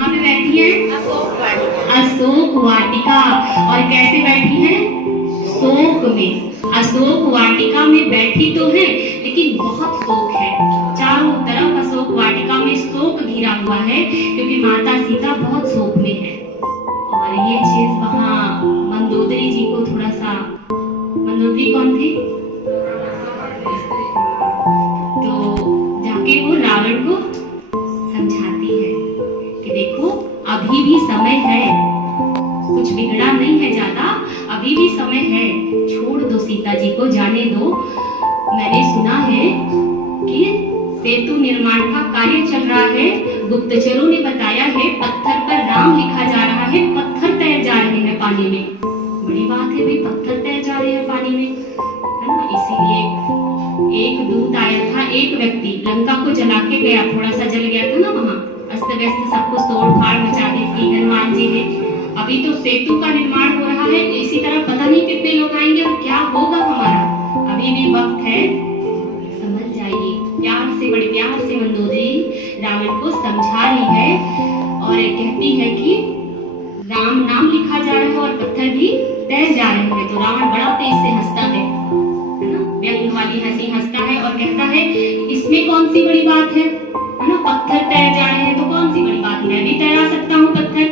कहाँ पे बैठी हैं? अशोक वाटिका। और कैसे बैठी हैं? शोक में। अशोक वाटिका में बैठी तो है लेकिन बहुत शोक है। चारों तरफ अशोक वाटिका में शोक घिरा हुआ है क्योंकि माता सीता बहुत शोक में है। और ये चीज वहाँ मंदोदरी जी को थोड़ा सा, मंदोदरी कौन थी? तो जाके वो रावण को समझाती है कि देखो अभी भी समय है, कुछ बिगड़ा नहीं है ज्यादा, अभी भी समय है, छोड़ दो सीता जी को, जाने दो। मैंने सुना है कि सेतु निर्माण का कार्य चल रहा है, गुप्तचरों ने बताया है, पत्थर पर राम लिखा जा रहा है, पत्थर तैर जा रहे हैं पानी में। बड़ी बात है भाई, पत्थर तैर जा रहे हैं पानी में, है ना। इसीलिए एक दूत आया था, एक व्यक्ति लंका को जला के गया, थोड़ा सा जल गया था ना वहाँ, अस्त व्यस्त सब कुछ तोड़ फाड़ मचा दी थी हनुमान जी ने। अभी तो सेतु का निर्माण हो रहा है, इसी तरह पता नहीं कितने लोग आएंगे और क्या होगा हमारा। अभी भी वक्त है, समझ जाइए। प्यार से, बड़े प्यार से मंदोदरी रावण को समझा रही है और कहती है कि राम नाम लिखा जा रहा है और पत्थर भी तैर जा रहे हैं। तो रावण बड़ा तेज से हंसता है ना, व्यंग वाली हंसी हंसता है और कहता है इसमें कौन सी बड़ी बात है ना, पत्थर तैर जा रहे हैं तो कौन सी बड़ी बात, मैं भी तैरा सकता हूँ पत्थर।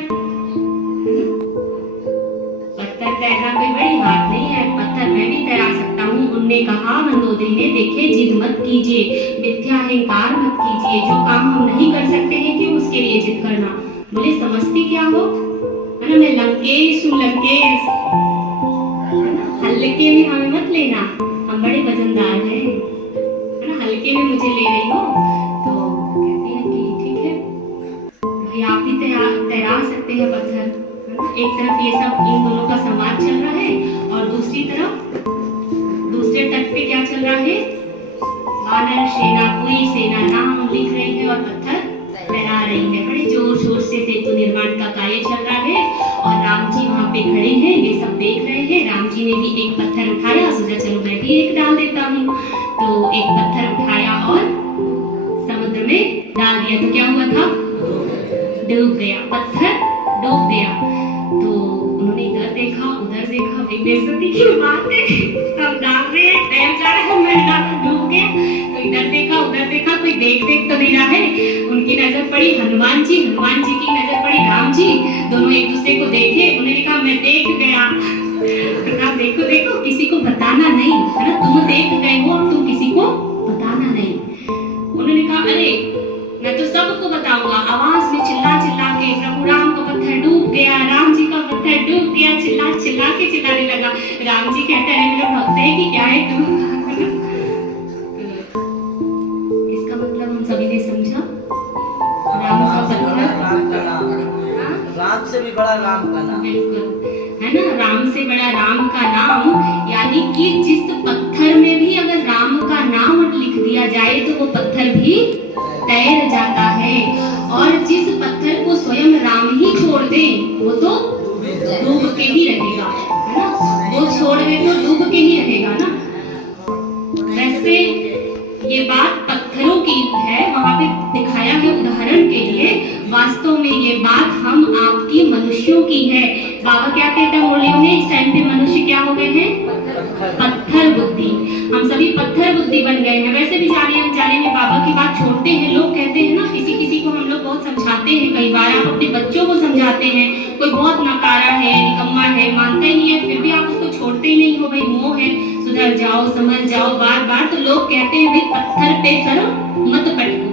पत्थर तैरना कोई बड़ी बात नहीं है, पत्थर मैं भी तैरा सकता हूँ। उनने कहा, मंदोदरी ने, देखे जिद मत कीजिए, मिथ्या अहंकार मत कीजिए, जो काम हम नहीं कर सकते हैं क्यों उसके लिए जिद करना। बोले समझती क्या हो, है ना, मैं लंकेश हूँ, लंकेश, हल्के में हमें मत लेना, हम बड़े वजनदार हैं, है ना, हल्के में मुझे ले रही हो। तो कहती है कि ठीक है भाई, आप भी तैरा सकते हैं पत्थर। एक तरफ ये सब इन दोनों का संवाद चल रहा है और दूसरी तरफ दूसरे तट पे क्या चल रहा है, वानर सेना, पूरी सेना नाम लिख रही है और पत्थर तैरा रही है। बड़े जोर शोर से सेतु निर्माण का कार्य चल रहा है और राम जी वहाँ पे खड़े हैं, ये सब देख रहे हैं। राम जी ने भी एक पत्थर उठाया, सोचा चलो मैं भी एक डाल देता हूँ। तो एक पत्थर उठाया और समुद्र में डाल दिया, तो क्या हुआ था, डूब गया, पत्थर डूब गया। तो उन्होंने इधर देखा उधर देखा, भाई बेइज्जती की बात है, सब डाल रहे हैं, तैर जा रहे हैं, मैं डूब गया। तो इधर देखा उधर देखा, कोई देख तो नहीं रहा है। उनकी नजर पड़ी हनुमान जी की नजर पड़ी राम जी, दोनों एक दूसरे को देखे। उन्होंने कहा मैं देख गया। कहा देखो देखो, किसी को बताना नहीं, है ना, तुम देख गए हो, तुम किसी को बताना नहीं। उन्होंने कहा अरे मैं तो सबको बताऊंगा, आवाज में चिल्ला चिल्ला के, प्रभु राम का पत्थर डूब गया, राम जी का पत्थर डूब गया, चिल्ला चिल्ला के चिल्लाने लगा। राम जी कहते हैं मेरा भक्त है कि क्या है तुम। इसका मतलब हम सभी ने समझा, राम का पत्थर, राम से भी बड़ा राम का नाम, बिल्कुल, है ना, राम से बड़ा राम का नाम। यानी कि जिस पत्थर में भी अगर राम का नाम लिख दिया जाए तो वो पत्थर भी तैर जाता है, और जिस पत्थर को स्वयं राम ही छोड़ दे वो तो डूब के ही रहेगा, है ना, वो छोड़ दे तो डूब के ही रहेगा ना। वैसे ये बात पत्थरों की है, वहां पे दिखाया है उदाहरण के लिए, वास्तव में ये बात हम आपकी मनुष्यों की है। बाबा क्या कहते हैं मुरलियों में, इस टाइम पे मनुष्य क्या हो गए हैं, पत्थर बुद्धि, हम सभी पत्थर बुद्धि बन गए हैं। वैसे भी जाने अनजाने में बाबा की बात छोड़ते हैं लोग, कहते हैं ना, किसी किसी को हम लोग बहुत समझाते हैं, कई बार आप अपने बच्चों को समझाते हैं, कोई बहुत नकारा है, निकम्मा है, मानता ही नहीं है, फिर भी आप उसको छोड़ते ही नहीं हो, भाई मोह है, सुधर जाओ, समझ जाओ, बार बार। तो लोग कहते हैं भाई पत्थर पे सर मत पटको,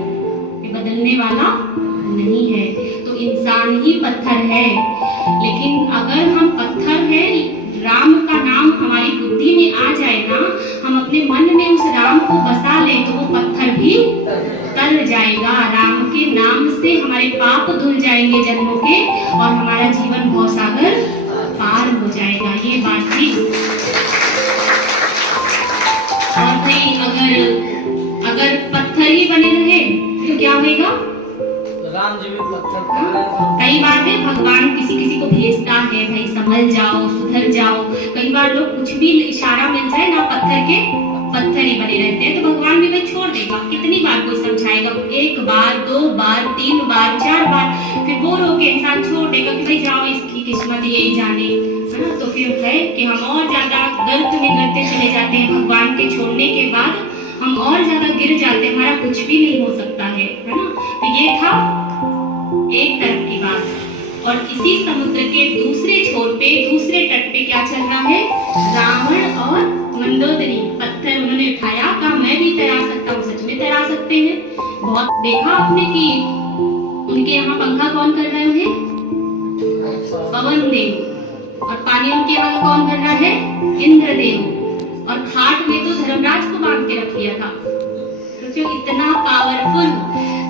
ये बदलने वाला नहीं है। तो इंसान ही पत्थर है, लेकिन अगर हम पत्थर है, राम का नाम हमारी बुद्धि में आ जाए ना, हम अपने मन में उस राम को बसा ले तो वो पत्थर भी तर जाएगा। राम के नाम से हमारे पाप धुल जाएंगे जन्मों के, और हमारा जीवन भवसागर पार हो जाएगा। ये बात थी। और भाई अगर पत्थर ही बने रहे तो क्या होगा, राम जी भी पत्थर। कई बार है भगवान किसी किसी को भेजता है, भाई संभल जाओ, सुधर जाओ। कई बार लोग कुछ भी इशारा मिल जाए ना, पत्थर ही बने रहते हैं, तो भगवान भी भाई छोड़ देगा। कितनी बार कोई समझाएगा, एक बार, दो बार, तीन बार, चार बार, फिर बोर हो किस्मत यही जाने, है ना। तो फिर है कि हम और ज्यादा गर्त में गिरते चले जाते हैं। भगवान के छोड़ने के बाद हम और ज्यादा गिर जाते हैं, हमारा कुछ भी नहीं हो सकता है ना। तो ये था एक तरफ की बात। और इसी समुद्र के दूसरे छोर पे, दूसरे तट पे क्या चल रहा है? रावण और मंदोदरी। पत्थर उन्होंने उठाया, कहा मैं भी तैरा सकता हूँ। सच में तैरा सकते हैं। बहुत देखा आपने कि उनके यहाँ पंखा कौन कर रहे हैं? पवन देव। और पानी उनके यहाँ कौन कर रहा है? इंद्रदेव। और खाट में तो धर्मराज को बांध के रख लिया था। सोचो इतना पावरफुल।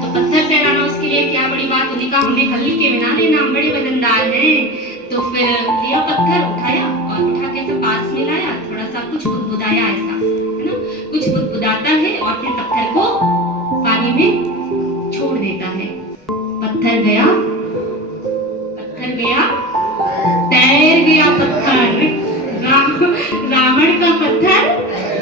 तो पत्थर तैराना उसके लिए क्या बड़ी बात। उन्होंने कहा हमें हल्के में ना लेना, हम बड़े वजनदार हैं। तो फिर लिया पत्थर, उठाया और उठा के ऐसे पास में लाया, थोड़ा सा कुछ बुदबुदाया, ऐसा है ना, कुछ बुदबुदाता है और फिर पत्थर को पानी में छोड़ देता है। पत्थर गया, तैर गया पत्थर। रावण का पत्थर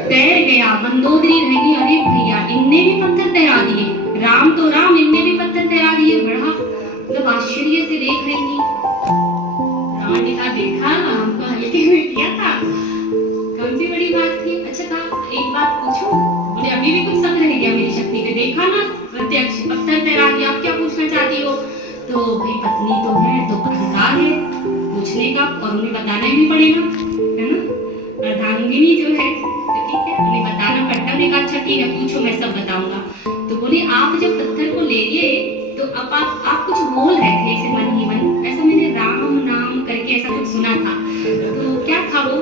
तैर गया। मंदोदरी रहेगी, अरे भैया इनने भी पत्थर तैरा दिए। राम तो राम, इनने भी पत्थर तैरा दिए। बड़ा मतलब आश्चर्य से देख रही थी। रावण ने कहा देखा, हमको हल्के में किया था, कौन सी बड़ी बात थी। अच्छा कहा एक बात पूछूं? बोले अभी भी कुछ शक रह गया मेरी शक्ति पे। देखा ना प्रत्यक्ष पत्थर तैरा दिया, आप क्या पूछना चाहती हो? तो भाई पत्नी तो है, तो अधिकार है पूछने का, और उन्हें बताना ही पड़ेगा, है ना। अर्धांगिनी जो है तो ठीक है, उन्हें बताना पड़ता है। कहा अच्छा ठीक है पूछो, मैं सब बताऊंगा। तो बोले आप जब पत्थर को ले लिए तो अब आप कुछ बोल रहे थे ऐसे मन ही मन, ऐसा मैंने राम नाम करके ऐसा कुछ सुना था, तो क्या था वो?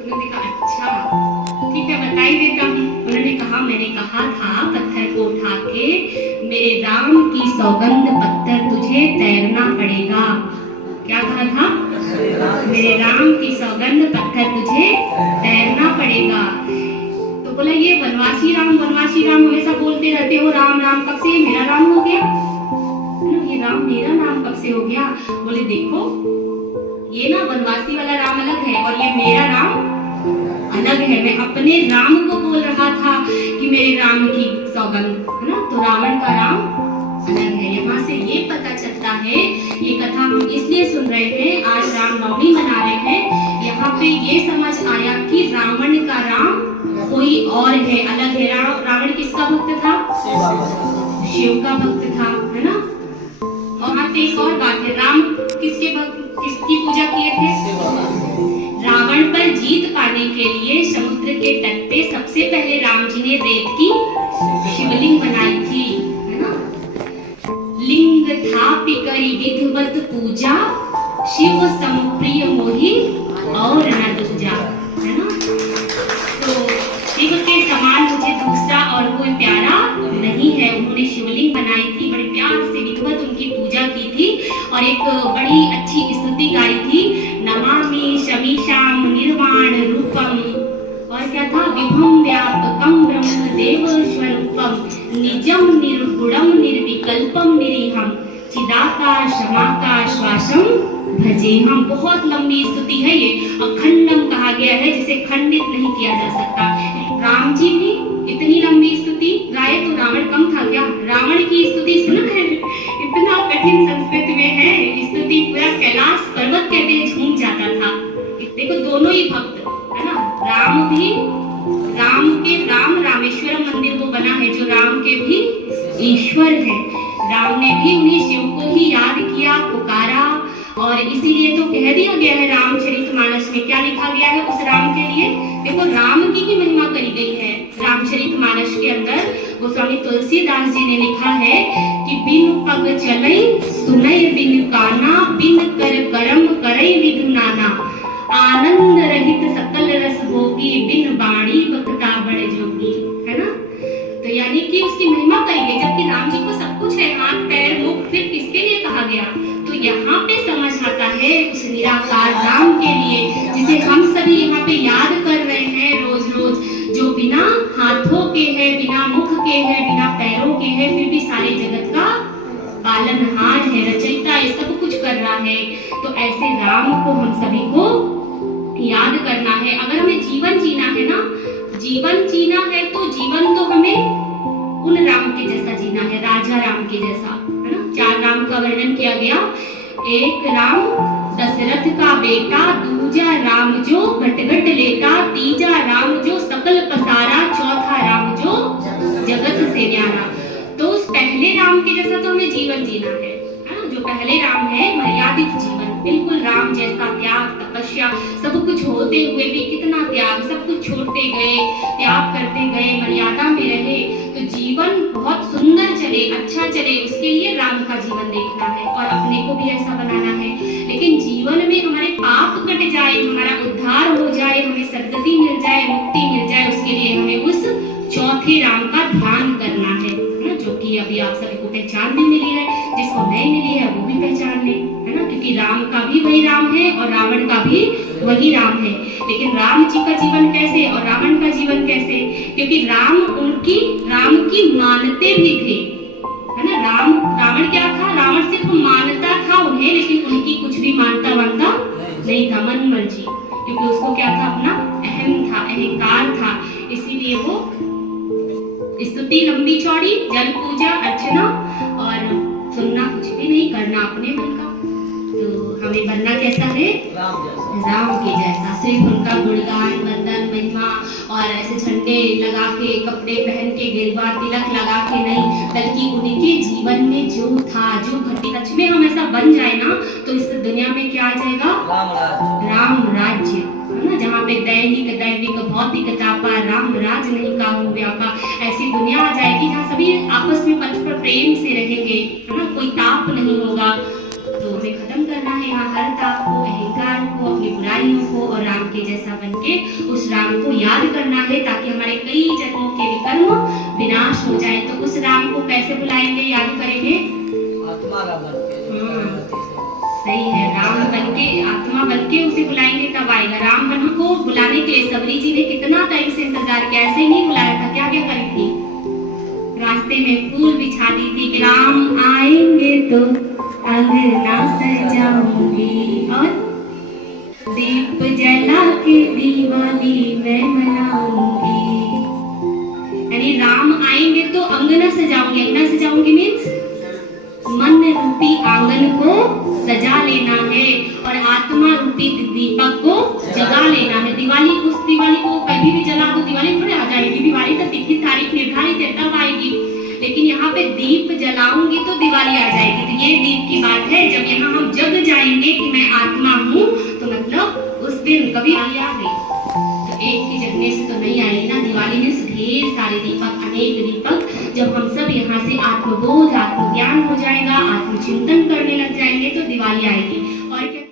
उन्होंने कहा अच्छा ठीक है बता ही देता हूँ। उन्होंने कहा मैंने कहा था पत्थर को उठा के, मेरे राम की सौगंध पत्थर तुझे तैरना पड़ेगा। क्या कहा था? मेरे राम की सौगंध पत्थर तुझे तैरना पड़ेगा। तो बोला ये वनवासी राम हमेशा बोलते रहते हो राम राम, कब से मेरा राम हो गया? ये राम मेरा नाम कब से हो गया? बोले देखो ये ना वनवासी वाला राम अलग है और ये मेरा राम अलग है। मैं अपने राम को बोल रहा था कि मेरे राम की सौगंध, है ना। तो रावण का राम अलग है। यहाँ से ये पता चलता है, ये कथा हम इसलिए सुन रहे हैं, आज रामनवमी मना रहे हैं। यहाँ पे ये समझ आया कि रावण का राम कोई और है, अलग है। रावण किसका भक्त था? शिव का भक्त था, है ना। और यहाँ पे एक और बात है, राम किसकी पूजा किए थे? रावण पर जीत पाने के लिए समुद्र के तट पे सबसे पहले राम जी ने रेत की शिवलिंग बनाई थी, है ना। लिंग थापि करी विधिवत पूजा, शिव समप्रिय मोहि और न दूजा, है ना। तो शिव के समान मुझे दूसरा और कोई प्यारा नहीं है। उन्होंने शिवलिंग बनाई थी, बड़े प्यार से विधिवत उनकी पूजा की थी और एक बड़ी अच्छी स्तुति गाई थी, नमामि शमीशाम निर्वाण रूपम। और क्या था? विभुम व्यापकम ब्रह्म देव स्वरूपम, निजम निर्गुणम निर्विकल्पम निरीहम, चिदाकार क्षमाकार श्वासम भजे हम। बहुत लंबी स्तुति है ये, अखंडम कहा गया है, जिसे खंडित नहीं किया जा सकता। राम जी भी इतनी लंबी स्तुति गाए तो रावण कम था क्या? रावण की स्तुति सुना है, इतना कठिन संस्कृत में है स्तुति, पूरा कैलाश पर्वत कहते हैं झूम जाता था। देखो दोनों ही भक्त, है ना। राम भी, राम रामेश्वरम मंदिर वो बना है जो राम के भी ईश्वर है। राम ने भी उन्हें शिव को ही याद किया, पुकारा, और इसीलिए तो कह दिया गया है रामचरितमानस में। क्या लिखा गया है उस राम के लिए? देखो राम की ही महिमा करी गई है रामचरितमानस के अंदर। गोस्वामी तुलसीदास जी ने लिखा है कि बिन पग चलई सुनई बिन काना, बिन कर करम करई विधु नाना, आनंद रहित सकल रस भोगी, बिन बाणी बकता बड़ जोगी, है ना। तो यानी कि उसकी महिमा करी गई, जबकि राम जी को सब कुछ है, हाथ पैर मुख, फिर किसके लिए कहा गया? तो यहाँ पे समझ आता है उस निराकार राम के लिए, जिसे हम सभी यहाँ पे याद कर रहे हैं रोज रोज, जो बिना हाथों के है, बिना मुख के है, बिना पैरों के है, फिर भी सारे जगत का पालनहार है, रचयिता है, सब कुछ कर रहा है। तो ऐसे राम को हम सभी को याद करना है। अगर हमें जीवन जीना है ना, जीवन जीना है तो जीवन तो हमें उन राम के जैसा जीना है, राजा राम के जैसा, है ना। 4 राम का वर्णन किया गया, एक राम दशरथ का बेटा, दूजा राम जो घट घट लेता, तीजा राम जो सकल पसारा, चौथा राम जो जगत से न्यारा। तो उस पहले राम के जैसा तो हमें जीवन जीना है ना? जो पहले राम है मर्यादित जीवन, बिल्कुल राम जैसा त्याग तपस्या, सब कुछ होते हुए भी कितना त्याग, सब कुछ छोड़ते गए, त्याग करते गए, मर्यादा में रहे, तो जीवन बहुत सुंदर चले, अच्छा चले, उसके लिए राम का जीवन देखना है और अपने को भी ऐसा बनाना है। लेकिन जीवन में हमारे पाप कट जाए, हमारा उद्धार हो जाए, हमें सद्गति मिल जाए, मुक्ति मिल जाए, उसके लिए हमें उस चौथे राम का ध्यान करना है ना? जो कि अभी आप सभी को पहचान भी मिली है, जिसको नहीं मिली है वो भी पहचान ले, है ना? क्योंकि राम का भी वही राम है और रावण का भी वही राम है। लेकिन राम जी का जीवन कैसे और रावण का जीवन कैसे? क्योंकि राम की मानते भी थे, है ना? रावण क्या था? रावण सिर्फ मानता था उन्हें, लेकिन उनकी कुछ भी मानता वानता नहीं था, मन मर्जी। क्योंकि उसको क्या था? अपना अहम था, अहंकार था, इसीलिए वो स्तुति लंबी चौड़ी, जल पूजा अर्चना और सुनना कुछ भी नहीं, करना अपने मन का। तो हमें बनना कैसा है? राम के जैसा, सिर्फ उनका गुणगान वंदन महिमा और ऐसे झंडे लगा के, कपड़े पहन के, गिरवा तिलक लगा के नहीं, बल्कि उनके जीवन में जो था, जो घटी, सच में हम ऐसा बन जाए ना तो इस दुनिया में क्या आ जाएगा? राम राज्य, है ना? जहाँ पे दैहिक दैविक भौतिक तापा, राम राज नहीं काहू व्यापा, ऐसी दुनिया आ जाएगी जहाँ सभी आपस में परस्पर प्रेम से रहेंगे, है ना? कोई ताप नहीं होगा। तो हमें खत्म करना है यहाँ हर ताप को, अहंकार को, अपनी बुराइयों को और राम के जैसा बनके उस राम को याद करना है, ताकि हमारे कई जन्मों के विकर्म विनाश हो जाए। तो उस राम को कैसे बुलाएंगे, याद करेंगे? आत्मा का बन के। सही है, राम बनके, आत्मा बनके उसे बुलाएंगे तब आएगा। राम बन को बुलाने के लिए सबरी जी ने कितना टाइम से इंतजार किया, ऐसे ही नहीं बुलाया था, क्या क्या करी थी? रास्ते में फूल बिछा दी थी कि राम आएंगे तो अंगना सजाऊंगी और दीप जला के दिवाली मैं मनाऊंगी। यानी राम आएंगे तो अंगना सजाऊंगी। अंगना सजाऊंगी मीन्स मन रूपी आंगन को सजा लेना है और आत्मा रूपी दीपक को जगा लेना है। दिवाली, उस दिवाली को कभी भी जला दो, दिवाली थोड़ी आ जाएगी। दिवाली तो तिथि तारीख निर्धारित है, तब आएगी। लेकिन यहाँ पे दीप जलाऊंगी तो दिवाली आ जाएगी। तो ये दीप की बात है। जब यहाँ हम जग जाएंगे कि मैं आत्मा हूँ, तो मतलब उस दिन कभी दिवाली आ गई। तो एक की जगने से तो नहीं आएगी ना दिवाली में, ढेर सारे दीपक, अनेक दीपक। जब हम सब यहाँ से आत्मबोध, आत्मज्ञान हो जाएगा, आत्मचिंतन करने लग जाएंगे तो दिवाली आएगी। और क्या